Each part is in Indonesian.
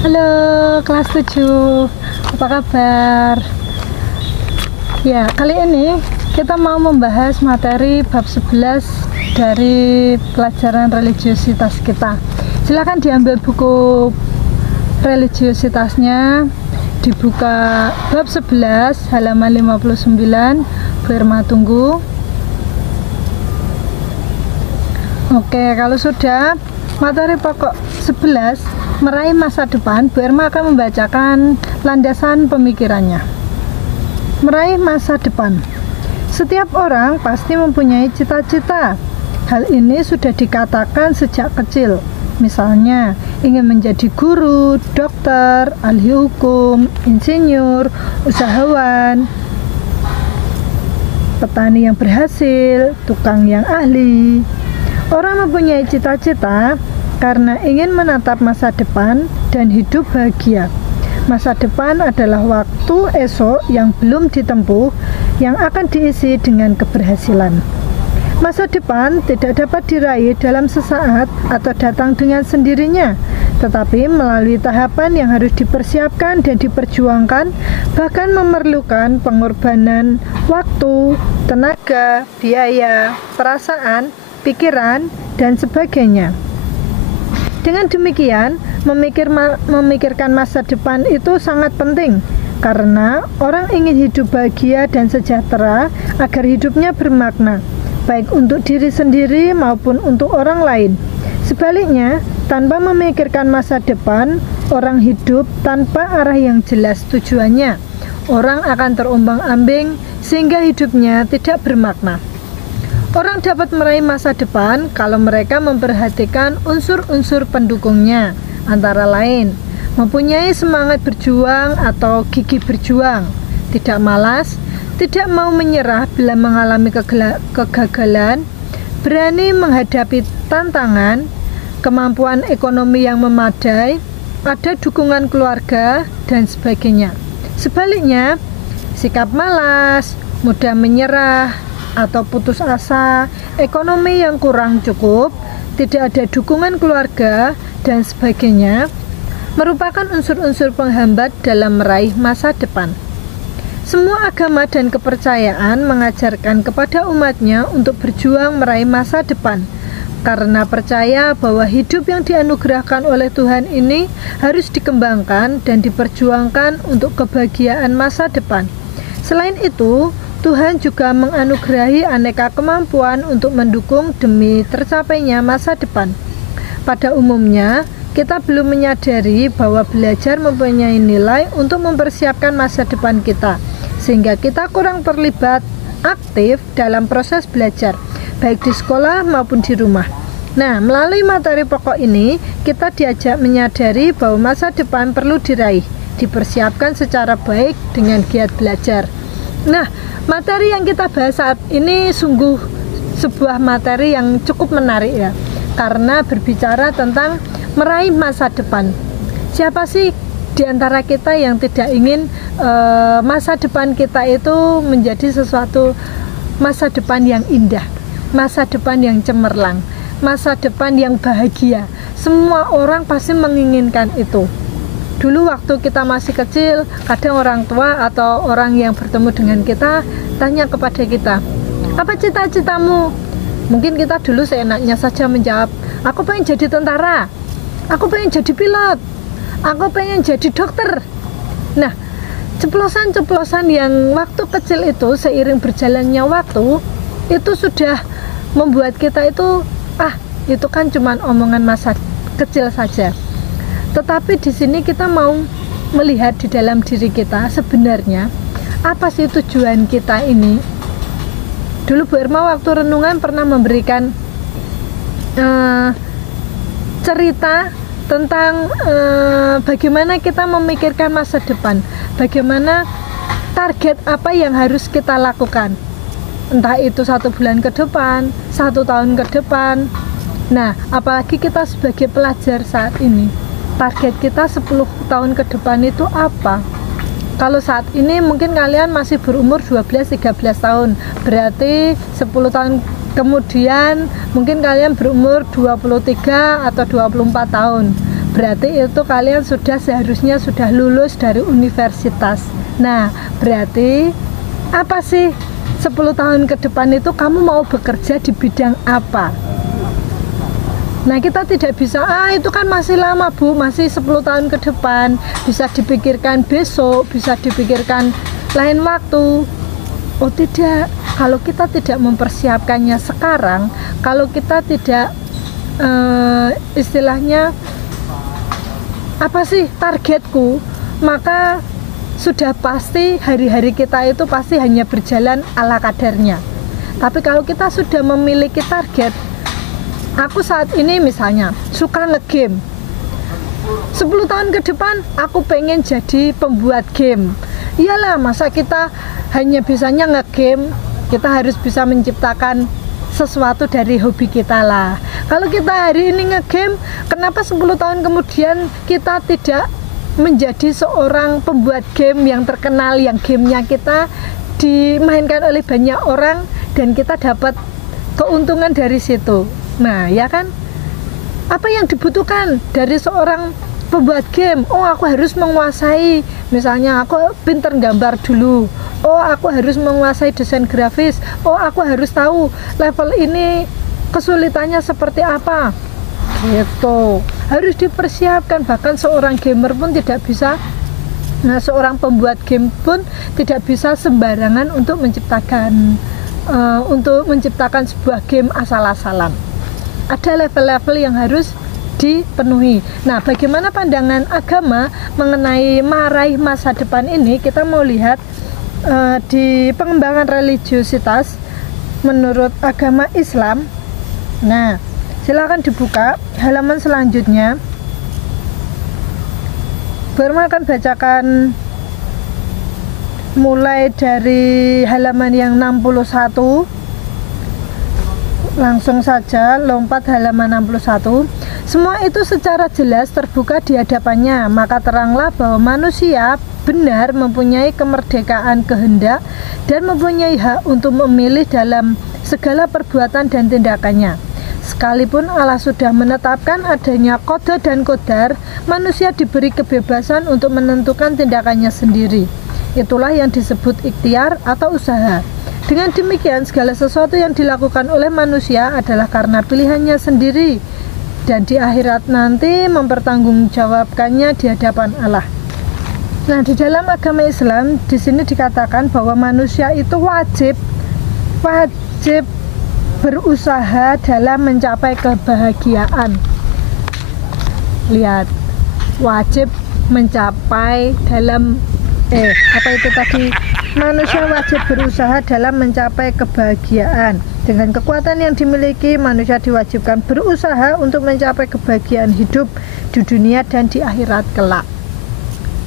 Halo kelas 7, apa kabar? Ya, kali ini kita mau membahas materi bab 11 dari pelajaran religiusitas kita. Silakan diambil buku religiusitasnya, dibuka bab 11 halaman 59. Bu Irma tunggu. Oke, kalau sudah materi pokok 11 meraih masa depan, Bu Irma akan membacakan landasan pemikirannya. Meraih masa depan. Setiap orang pasti mempunyai cita-cita. Hal ini sudah dikatakan sejak kecil. Misalnya, ingin menjadi guru, dokter, ahli hukum, insinyur, usahawan, petani yang berhasil, tukang yang ahli. Orang mempunyai cita-cita karena ingin menatap masa depan dan hidup bahagia. Masa depan adalah waktu esok yang belum ditempuh, yang akan diisi dengan keberhasilan. Masa depan tidak dapat diraih dalam sesaat atau datang dengan sendirinya, tetapi melalui tahapan yang harus dipersiapkan dan diperjuangkan, bahkan memerlukan pengorbanan waktu, tenaga, biaya, perasaan, pikiran, dan sebagainya. Dengan demikian, memikirkan masa depan itu sangat penting, karena orang ingin hidup bahagia dan sejahtera agar hidupnya bermakna, baik untuk diri sendiri maupun untuk orang lain. Sebaliknya, tanpa memikirkan masa depan, orang hidup tanpa arah yang jelas tujuannya. Orang akan terombang-ambing sehingga hidupnya tidak bermakna. Orang dapat meraih masa depan kalau mereka memperhatikan unsur-unsur pendukungnya, antara lain mempunyai semangat berjuang atau gigih berjuang, tidak malas, tidak mau menyerah bila mengalami kegagalan, berani menghadapi tantangan, kemampuan ekonomi yang memadai, ada dukungan keluarga, dan sebagainya. Sebaliknya, sikap malas, mudah menyerah, atau putus asa, ekonomi yang kurang cukup, tidak ada dukungan keluarga, dan sebagainya, merupakan unsur-unsur penghambat dalam meraih masa depan. Semua agama dan kepercayaan mengajarkan kepada umatnya untuk berjuang meraih masa depan, karena percaya bahwa hidup yang dianugerahkan oleh Tuhan ini harus dikembangkan dan diperjuangkan untuk kebahagiaan masa depan. Selain itu, Tuhan juga menganugerahi aneka kemampuan untuk mendukung demi tercapainya masa depan. Pada umumnya, kita belum menyadari bahwa belajar mempunyai nilai untuk mempersiapkan masa depan kita, sehingga kita kurang terlibat aktif dalam proses belajar, baik di sekolah maupun di rumah. Nah, melalui materi pokok ini, kita diajak menyadari bahwa masa depan perlu diraih, dipersiapkan secara baik dengan giat belajar. Nah, materi yang kita bahas saat ini sungguh sebuah materi yang cukup menarik ya, karena berbicara tentang meraih masa depan. Siapa sih di antara kita yang tidak ingin masa depan kita itu menjadi sesuatu masa depan yang indah, masa depan yang cemerlang, masa depan yang bahagia? Semua orang pasti menginginkan itu. Dulu waktu kita masih kecil, kadang orang tua atau orang yang bertemu dengan kita tanya kepada kita, apa cita-citamu? Mungkin kita dulu seenaknya saja menjawab, aku pengen jadi tentara, aku pengen jadi pilot, aku pengen jadi dokter. Nah, ceplosan-ceplosan yang waktu kecil itu seiring berjalannya waktu, itu sudah membuat kita itu, itu kan cuma omongan masa kecil saja. Tetapi di sini kita mau melihat di dalam diri kita sebenarnya apa sih tujuan kita ini. Dulu Bu Irma waktu renungan pernah memberikan cerita tentang bagaimana kita memikirkan masa depan, bagaimana target apa yang harus kita lakukan, entah itu 1 bulan ke depan, 1 tahun ke depan. Nah, apalagi kita sebagai pelajar saat ini, target kita 10 tahun ke depan itu apa? Kalau saat ini mungkin kalian masih berumur 12-13 tahun, berarti 10 tahun kemudian mungkin kalian berumur 23 atau 24 tahun. berarti itu kalian seharusnya sudah lulus dari universitas. Nah, berarti apa sih 10 tahun ke depan itu kamu mau bekerja di bidang apa? Nah, kita tidak bisa, itu kan masih lama Bu, masih 10 tahun ke depan, bisa dipikirkan besok, bisa dipikirkan lain waktu. Oh tidak, kalau kita tidak mempersiapkannya sekarang, kalau kita tidak istilahnya apa sih targetku, maka sudah pasti hari-hari kita itu pasti hanya berjalan ala kadarnya. Tapi kalau kita sudah memiliki target, aku saat ini misalnya suka ngegame, 10 tahun ke depan aku pengen jadi pembuat game. Iyalah, masa kita hanya bisanya ngegame, kita harus bisa menciptakan sesuatu dari hobi kita lah. Kalau kita hari ini ngegame, kenapa 10 tahun kemudian kita tidak menjadi seorang pembuat game yang terkenal, yang gamenya kita dimainkan oleh banyak orang dan kita dapat keuntungan dari situ. Nah, ya kan? Apa yang dibutuhkan dari seorang pembuat game? Oh, aku harus menguasai, misalnya aku pinter gambar dulu. Oh, aku harus menguasai desain grafis. Oh, aku harus tahu level ini kesulitannya seperti apa. Gitu. Harus dipersiapkan. Bahkan seorang gamer pun tidak bisa, seorang pembuat game pun tidak bisa sembarangan untuk menciptakan sebuah game asal-asalan. Ada level-level yang harus dipenuhi. Nah, bagaimana pandangan agama mengenai meraih masa depan ini? Kita mau lihat di pengembangan religiositas menurut agama Islam. Nah, silakan dibuka halaman selanjutnya. Burma akan bacakan mulai dari halaman yang 61. Langsung saja lompat halaman 61. Semua itu secara jelas terbuka di hadapannya, maka teranglah bahwa manusia benar mempunyai kemerdekaan kehendak dan mempunyai hak untuk memilih dalam segala perbuatan dan tindakannya. Sekalipun Allah sudah menetapkan adanya qada dan qadar, manusia diberi kebebasan untuk menentukan tindakannya sendiri. Itulah yang disebut ikhtiar atau usaha. Dengan demikian, segala sesuatu yang dilakukan oleh manusia adalah karena pilihannya sendiri dan di akhirat nanti mempertanggungjawabkannya di hadapan Allah. Nah, di dalam agama Islam di sini dikatakan bahwa manusia itu wajib berusaha dalam mencapai kebahagiaan. Lihat, wajib mencapai dalam manusia wajib berusaha dalam mencapai kebahagiaan. Dengan kekuatan yang dimiliki, manusia diwajibkan berusaha untuk mencapai kebahagiaan hidup di dunia dan di akhirat kelak.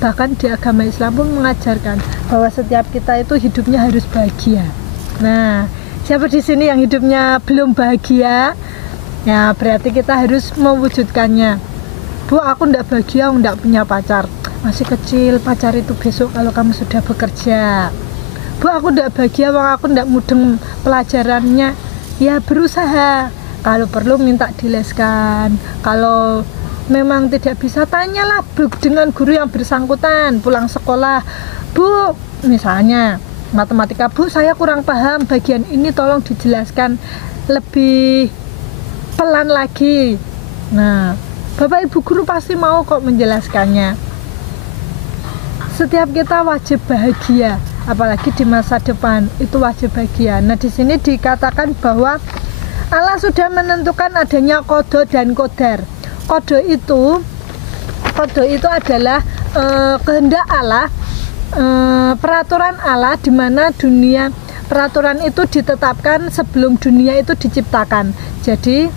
Bahkan di agama Islam pun mengajarkan bahwa setiap kita itu hidupnya harus bahagia. Nah, siapa di sini yang hidupnya belum bahagia? Ya, berarti kita harus mewujudkannya. Bu, aku ndak bahagia, aku ndak punya pacar. Masih kecil, pacar itu besok kalau kamu sudah bekerja. Bu, aku ndak bahagia, aku ndak mudeng pelajarannya. Ya, berusaha. Kalau perlu minta dileskan. Kalau memang tidak bisa, tanyalah dengan guru yang bersangkutan pulang sekolah. Bu, misalnya matematika, Bu, saya kurang paham bagian ini, tolong dijelaskan lebih pelan lagi. Nah, Bapak Ibu guru pasti mau kok menjelaskannya. Setiap kita wajib bahagia, apalagi di masa depan itu wajib bahagia. Nah, di sini dikatakan bahwa Allah sudah menentukan adanya qada dan qadar. Qada itu adalah kehendak Allah, peraturan Allah, di mana peraturan itu ditetapkan sebelum dunia itu diciptakan. Jadi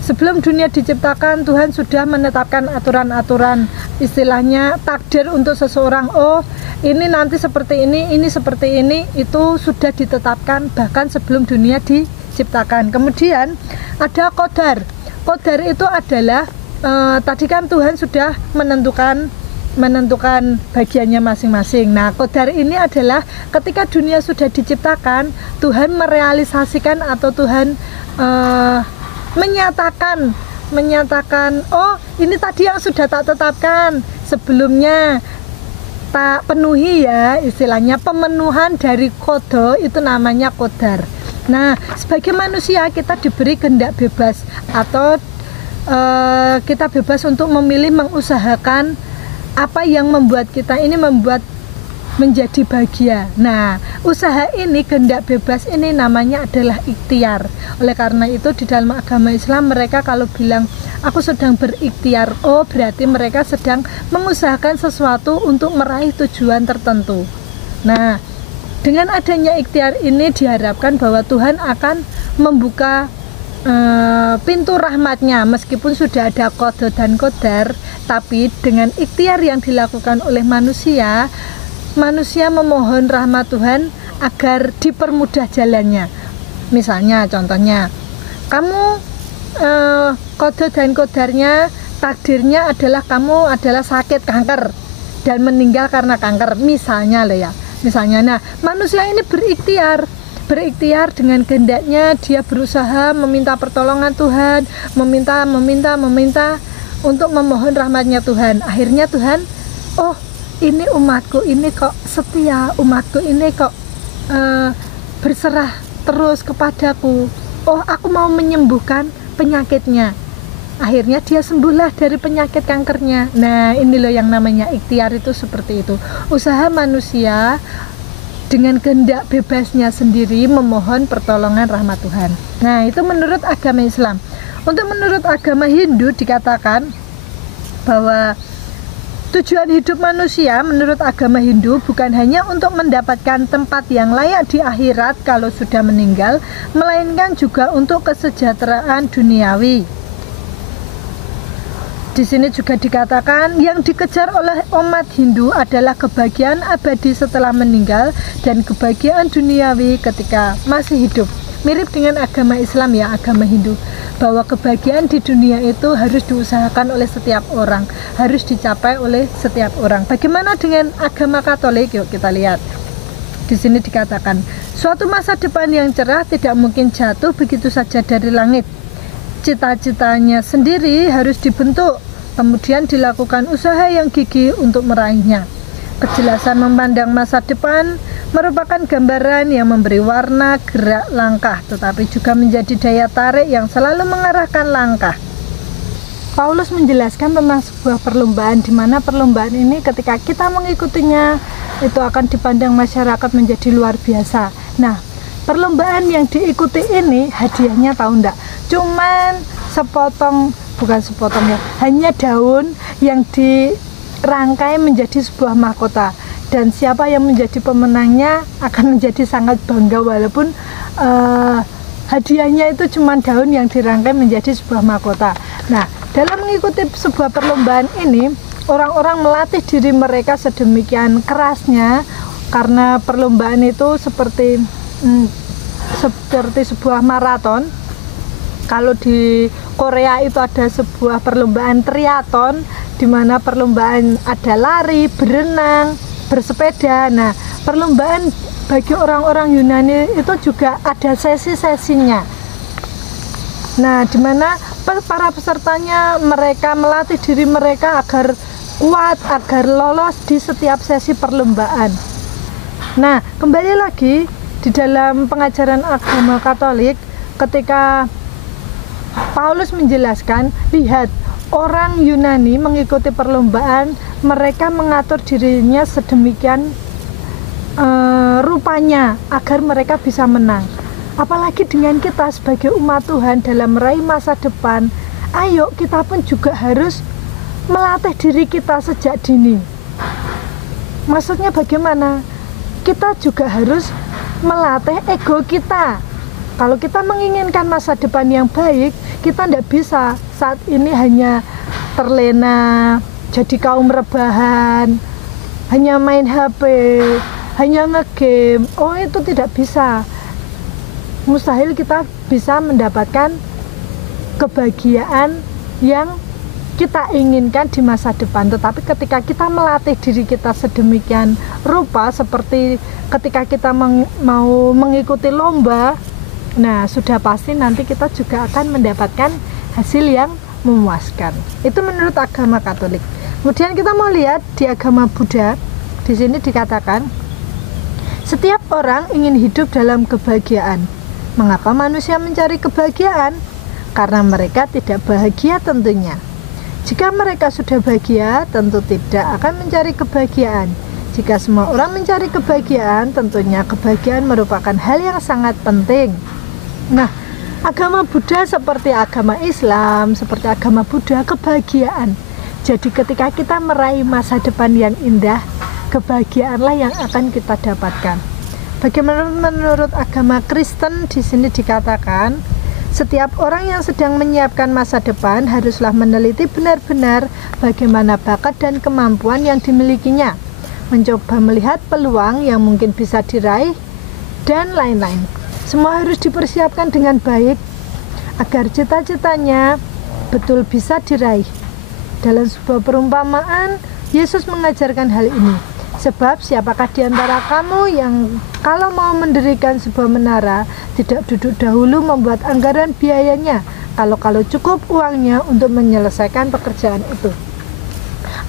sebelum dunia diciptakan, Tuhan sudah menetapkan aturan-aturan, istilahnya takdir untuk seseorang. Oh, ini nanti seperti ini seperti ini, itu sudah ditetapkan bahkan sebelum dunia diciptakan. Kemudian ada qadar. Qadar itu adalah tadi kan Tuhan sudah menentukan bagiannya masing-masing. Nah, qadar ini adalah ketika dunia sudah diciptakan, Tuhan merealisasikan atau Tuhan menyatakan menyatakan, oh ini tadi yang sudah tak tetapkan sebelumnya, tak penuhi ya, istilahnya pemenuhan dari kodo itu namanya kodar. Nah, sebagai manusia kita diberi kehendak bebas atau kita bebas untuk memilih mengusahakan apa yang membuat kita ini menjadi bahagia. Nah, usaha ini, kehendak bebas ini namanya adalah ikhtiar. Oleh karena itu di dalam agama Islam mereka kalau bilang aku sedang berikhtiar, oh berarti mereka sedang mengusahakan sesuatu untuk meraih tujuan tertentu. Nah, dengan adanya ikhtiar ini diharapkan bahwa Tuhan akan membuka pintu rahmatnya, meskipun sudah ada qada dan qadar, tapi dengan ikhtiar yang dilakukan oleh manusia memohon rahmat Tuhan agar dipermudah jalannya. Misalnya contohnya, kamu qada dan qadarnya, takdirnya adalah kamu adalah sakit kanker dan meninggal karena kanker, misalnya loh ya. Misalnya, nah manusia ini berikhtiar dengan kehendaknya, dia berusaha meminta pertolongan Tuhan, meminta untuk memohon rahmatnya Tuhan. Akhirnya Tuhan, oh ini umatku ini kok setia, umatku ini kok berserah terus kepadaku, oh aku mau menyembuhkan penyakitnya. Akhirnya dia sembuhlah dari penyakit kankernya. Nah ini loh yang namanya ikhtiar, itu seperti itu, usaha manusia dengan kehendak bebasnya sendiri memohon pertolongan rahmat Tuhan. Nah itu menurut agama Islam. Untuk menurut agama Hindu dikatakan bahwa tujuan hidup manusia menurut agama Hindu bukan hanya untuk mendapatkan tempat yang layak di akhirat kalau sudah meninggal, melainkan juga untuk kesejahteraan duniawi. Di sini juga dikatakan yang dikejar oleh umat Hindu adalah kebahagiaan abadi setelah meninggal dan kebahagiaan duniawi ketika masih hidup. Mirip dengan agama Islam ya, agama Hindu, bahwa kebahagiaan di dunia itu harus diusahakan oleh setiap orang, harus dicapai oleh setiap orang. Bagaimana dengan agama Katolik? Yuk kita lihat. Di sini dikatakan, suatu masa depan yang cerah tidak mungkin jatuh begitu saja dari langit. Cita-citanya sendiri harus dibentuk, kemudian dilakukan usaha yang gigih untuk meraihnya. Kejelasan memandang masa depan merupakan gambaran yang memberi warna gerak langkah, tetapi juga menjadi daya tarik yang selalu mengarahkan langkah. Paulus menjelaskan tentang sebuah perlombaan, di mana perlombaan ini ketika kita mengikutinya itu akan dipandang masyarakat menjadi luar biasa. Nah, perlombaan yang diikuti ini hadiahnya tahu enggak? Cuman bukan sepotong ya, hanya daun yang dirangkai menjadi sebuah mahkota, dan siapa yang menjadi pemenangnya akan menjadi sangat bangga walaupun hadiahnya itu cuma daun yang dirangkai menjadi sebuah mahkota. Nah, dalam mengikuti sebuah perlombaan ini orang-orang melatih diri mereka sedemikian kerasnya, karena perlombaan itu seperti sebuah maraton. Kalau di Korea itu ada sebuah perlombaan triathlon, di mana perlombaan ada lari, berenang, bersepeda. Nah, perlombaan bagi orang-orang Yunani itu juga ada sesi-sesinya. Nah, di mana para pesertanya mereka melatih diri mereka agar kuat, agar lolos di setiap sesi perlombaan. Nah, kembali lagi di dalam pengajaran agama Katolik, ketika Paulus menjelaskan, lihat, orang Yunani mengikuti perlombaan, mereka mengatur dirinya sedemikian rupanya agar mereka bisa menang. Apalagi dengan kita sebagai umat Tuhan dalam meraih masa depan, ayo kita pun juga harus melatih diri kita sejak dini. Maksudnya bagaimana? Kita juga harus melatih ego kita. Kalau kita menginginkan masa depan yang baik, kita tidak bisa saat ini hanya terlena, jadi kaum rebahan, hanya main HP, hanya ngegame. Oh, itu tidak bisa. Mustahil kita bisa mendapatkan kebahagiaan yang kita inginkan di masa depan. Tetapi ketika kita melatih diri kita sedemikian rupa, seperti ketika kita mau mengikuti lomba, nah sudah pasti nanti kita juga akan mendapatkan hasil yang memuaskan. Itu menurut agama Katolik. Kemudian kita mau lihat di agama Buddha. Di sini dikatakan, setiap orang ingin hidup dalam kebahagiaan. Mengapa manusia mencari kebahagiaan? Karena mereka tidak bahagia tentunya. Jika mereka sudah bahagia, tentu tidak akan mencari kebahagiaan. Jika semua orang mencari kebahagiaan, tentunya kebahagiaan merupakan hal yang sangat penting. Nah, agama Buddha seperti agama Islam, seperti agama Buddha, kebahagiaan. Jadi ketika kita meraih masa depan yang indah, kebahagiaanlah yang akan kita dapatkan. Bagaimana menurut agama Kristen? Di sini dikatakan, setiap orang yang sedang menyiapkan masa depan haruslah meneliti benar-benar bagaimana bakat dan kemampuan yang dimilikinya, mencoba melihat peluang yang mungkin bisa diraih, dan lain-lain. Semua harus dipersiapkan dengan baik agar cita-citanya betul bisa diraih. Dalam sebuah perumpamaan, Yesus mengajarkan hal ini. Sebab siapakah di antara kamu yang kalau mau mendirikan sebuah menara, tidak duduk dahulu membuat anggaran biayanya, kalau cukup uangnya untuk menyelesaikan pekerjaan itu.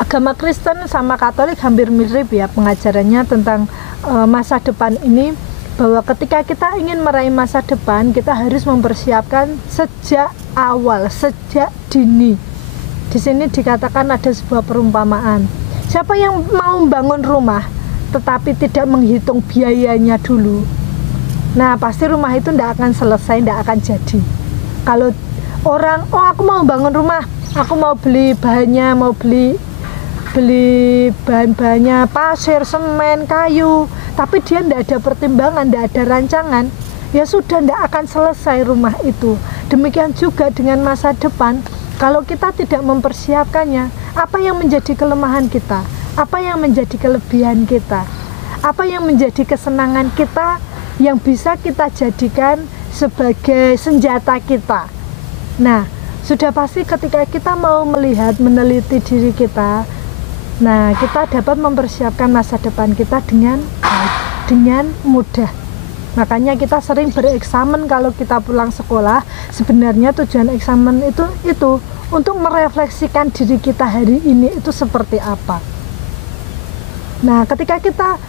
Agama Kristen sama Katolik hampir mirip ya pengajarannya tentang masa depan ini, bahwa ketika kita ingin meraih masa depan, kita harus mempersiapkan sejak awal, sejak dini. Di sini dikatakan ada sebuah perumpamaan. Siapa yang mau membangun rumah tetapi tidak menghitung biayanya dulu, nah pasti rumah itu tidak akan selesai, tidak akan jadi. Kalau orang, aku mau bangun rumah, aku mau beli bahannya, mau beli bahan-bahannya, pasir, semen, kayu, tapi dia tidak ada pertimbangan, tidak ada rancangan, ya sudah tidak akan selesai rumah itu. Demikian juga dengan masa depan. Kalau kita tidak mempersiapkannya, apa yang menjadi kelemahan kita? Apa yang menjadi kelebihan kita? Apa yang menjadi kesenangan kita yang bisa kita jadikan sebagai senjata kita? Nah, sudah pasti ketika kita mau melihat, meneliti diri kita, nah kita dapat mempersiapkan masa depan kita dengan baik, dengan mudah. Makanya kita sering bereksamen kalau kita pulang sekolah. Sebenarnya tujuan eksamen itu untuk merefleksikan diri kita hari ini itu seperti apa. Nah, ketika kita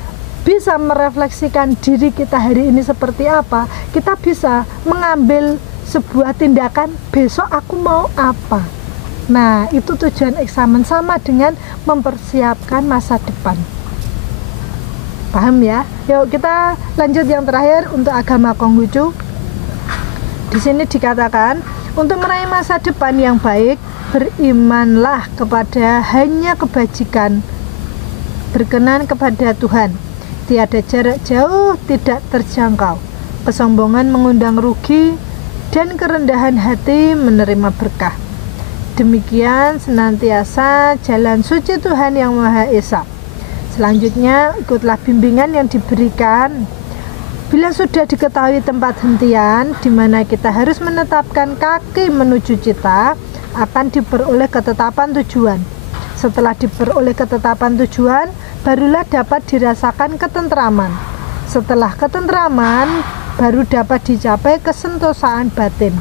bisa merefleksikan diri kita hari ini seperti apa, kita bisa mengambil sebuah tindakan, besok aku mau apa. Nah, itu tujuan eksamen, sama dengan mempersiapkan masa depan. Paham ya? Yuk kita lanjut yang terakhir untuk agama Konghucu. Di sini dikatakan, untuk meraih masa depan yang baik, berimanlah kepada hanya kebajikan, berkenan kepada Tuhan, tiada jarak jauh, tidak terjangkau, kesombongan mengundang rugi, dan kerendahan hati menerima berkah. Demikian senantiasa jalan suci Tuhan yang Maha Esa. Selanjutnya, ikutlah bimbingan yang diberikan. Bila sudah diketahui tempat hentian di mana kita harus menetapkan kaki menuju cita, akan diperoleh ketetapan tujuan. Setelah diperoleh ketetapan tujuan, barulah dapat dirasakan ketentraman. Setelah ketentraman, baru dapat dicapai kesentosaan batin.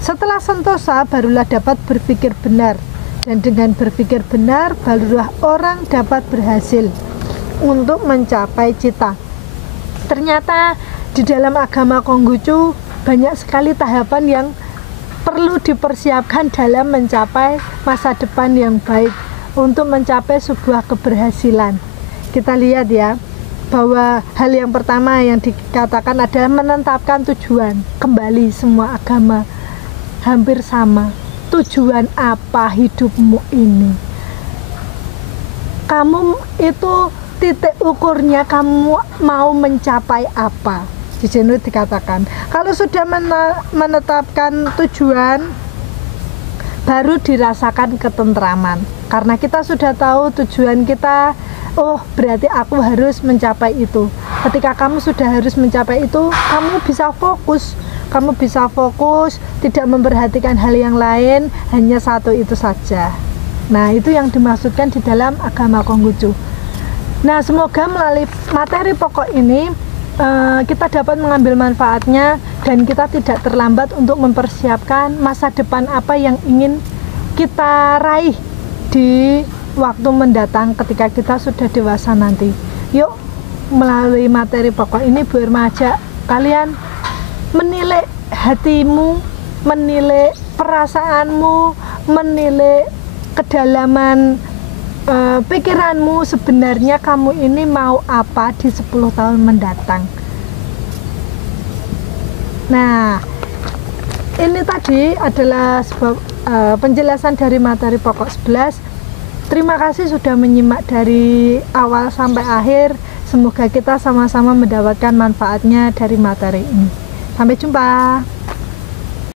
Setelah sentosa, barulah dapat berpikir benar. Dan dengan berpikir benar, barulah orang dapat berhasil untuk mencapai cita. Ternyata di dalam agama Konghucu banyak sekali tahapan yang perlu dipersiapkan dalam mencapai masa depan yang baik, untuk mencapai sebuah keberhasilan. Kita lihat ya, bahwa hal yang pertama yang dikatakan adalah menetapkan tujuan. Kembali semua agama hampir sama. Tujuan apa hidupmu ini? Kamu itu titik ukurnya, kamu mau mencapai apa? Di sini dikatakan, kalau sudah menetapkan tujuan, baru dirasakan ketentraman. Karena kita sudah tahu tujuan kita, oh berarti aku harus mencapai itu. Ketika kamu sudah harus mencapai itu, kamu bisa fokus. Kamu bisa fokus, tidak memperhatikan hal yang lain, hanya satu itu saja. Nah, itu yang dimaksudkan di dalam agama Konghucu. Nah, semoga melalui materi pokok ini kita dapat mengambil manfaatnya dan kita tidak terlambat untuk mempersiapkan masa depan apa yang ingin kita raih di waktu mendatang ketika kita sudah dewasa nanti. Yuk, melalui materi pokok ini Bu Irma ajak kalian menilai hatimu, menilai perasaanmu, menilai kedalaman pikiranmu, sebenarnya kamu ini mau apa di 10 tahun mendatang. Nah, ini tadi adalah sebuah penjelasan dari materi pokok 11. Terima kasih sudah menyimak dari awal sampai akhir. Semoga kita sama-sama mendapatkan manfaatnya dari materi ini. Sampai jumpa.